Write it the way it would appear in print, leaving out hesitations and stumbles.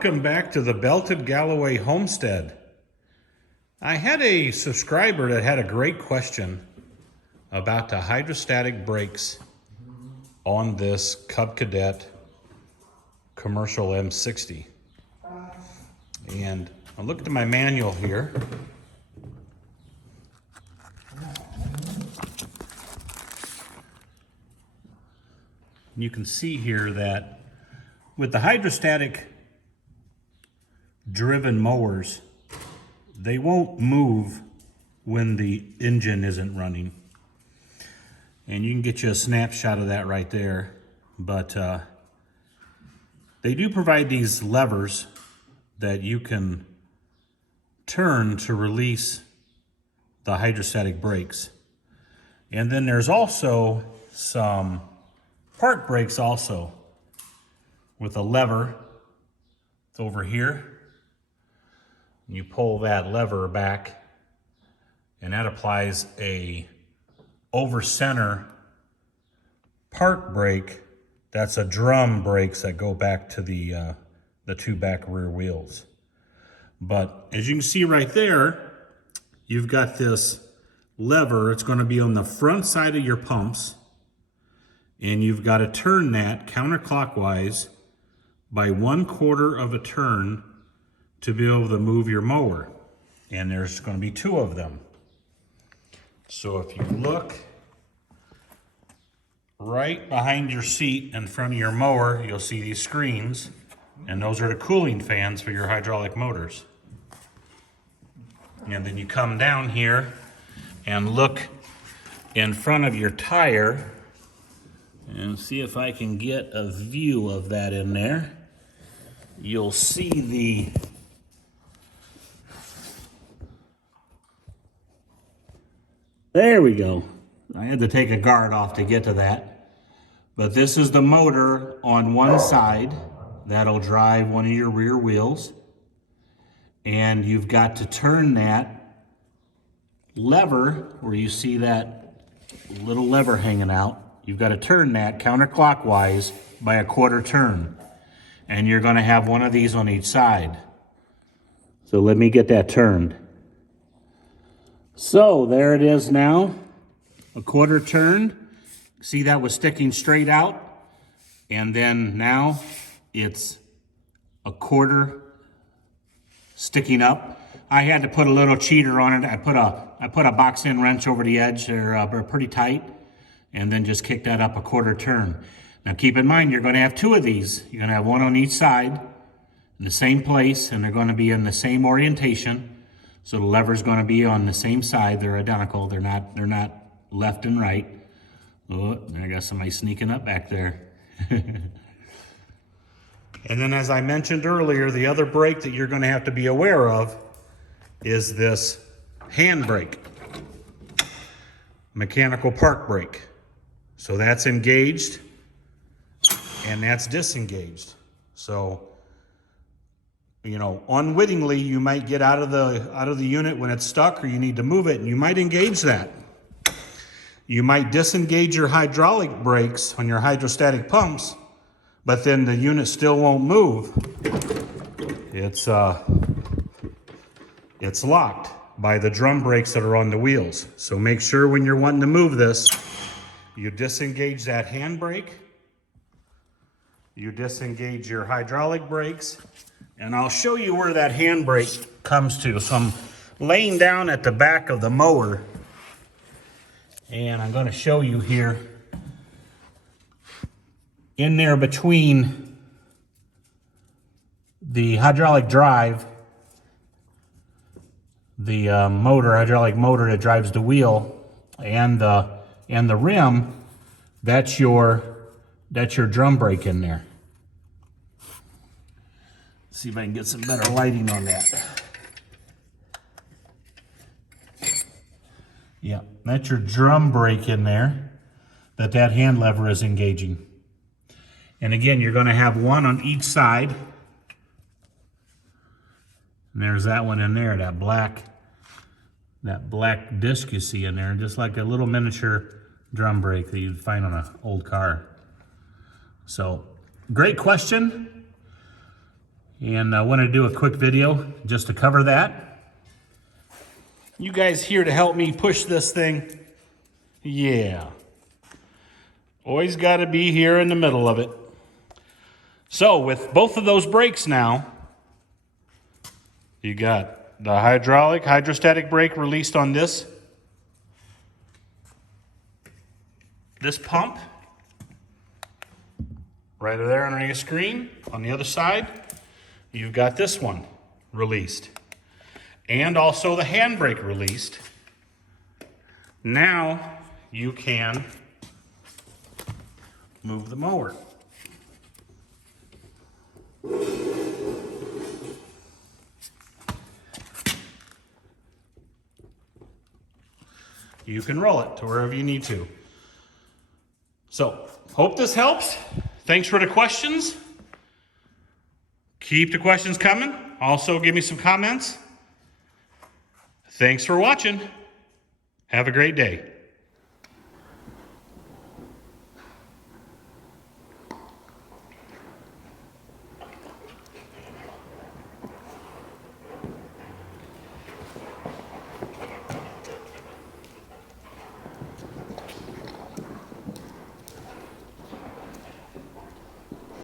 welcome back to the Belted Galloway Homestead. I had a subscriber that had a great question about the hydrostatic brakes on this Cub Cadet commercial M60. And I looked at my manual here. You can see here that with the hydrostatic driven mowers, they won't move when the engine isn't running. And you can get you a snapshot of that right there. But they do provide these levers that you can turn to release the hydrostatic brakes. And then there's also some park brakes also with a lever. It's over here. You pull that lever back and that applies a over center park brake. That's a drum brakes that go back to the two back rear wheels. But as you can see right there, you've got this lever. It's going to be on the front side of your pumps. And you've got to turn that counterclockwise by 1/4 of a turn to be able to move your mower. And there's going to be 2 of them. So if you look right behind your seat in front of your mower, you'll see these screens. And those are the cooling fans for your hydraulic motors. And then you come down here and look in front of your tire and see if I can get a view of that in there. You'll see the there we go. I had to take a guard off to get to that. But this is the motor on one side that'll drive one of your rear wheels. And you've got to turn that lever where you see that little lever hanging out. You've got to turn that counterclockwise by a 1/4 turn. And you're going to have one of these on each side. So let me get that turned. So there it is now, a 1/4 turned. See, that was sticking straight out. And then now it's a 1/4 sticking up. I had to put a little cheater on it. I put a box end wrench over the edge. They're pretty tight. And then just kick that up a 1/4 turn. Now keep in mind, you're going to have 2 of these. You're going to have one on each side in the same place, and they're going to be in the same orientation. So the lever's going to be on the same side. They're identical. They're not left and right. Oh, I got somebody sneaking up back there. And then as I mentioned earlier, the other brake that you're going to have to be aware of is this handbrake, mechanical park brake. So that's engaged and that's disengaged. So, you know, unwittingly you might get out of the unit when it's stuck, or you need to move it, and you might engage that. You might disengage your hydraulic brakes on your hydrostatic pumps, but then the unit still won't move. It's locked by the drum brakes that are on the wheels. So make sure when you're wanting to move this, you disengage that handbrake, you disengage your hydraulic brakes, and I'll show you where that handbrake comes to. So I'm laying down at the back of the mower, and I'm going to show you here. In there between the hydraulic drive, the hydraulic motor that drives the wheel, and the rim, that's your drum brake in there. Let's see if I can get some better lighting on that. Yeah, that's your drum brake in there that hand lever is engaging. And again, you're going to have one on each side. And there's that one in there, that black disc you see in there, just like a little miniature drum brake that you'd find on an old car. So, great question. And I want to do a quick video just to cover that. You guys here to help me push this thing? Yeah. Always got to be here in the middle of it. So with both of those brakes now, you got the hydrostatic brake released on this pump right there on your screen. On the other side, you've got this one released, and also the handbrake released. Now you can move the mower. You can roll it to wherever you need to. So, hope this helps. Thanks for the questions. Keep the questions coming. Also, give me some comments. Thanks for watching. Have a great day.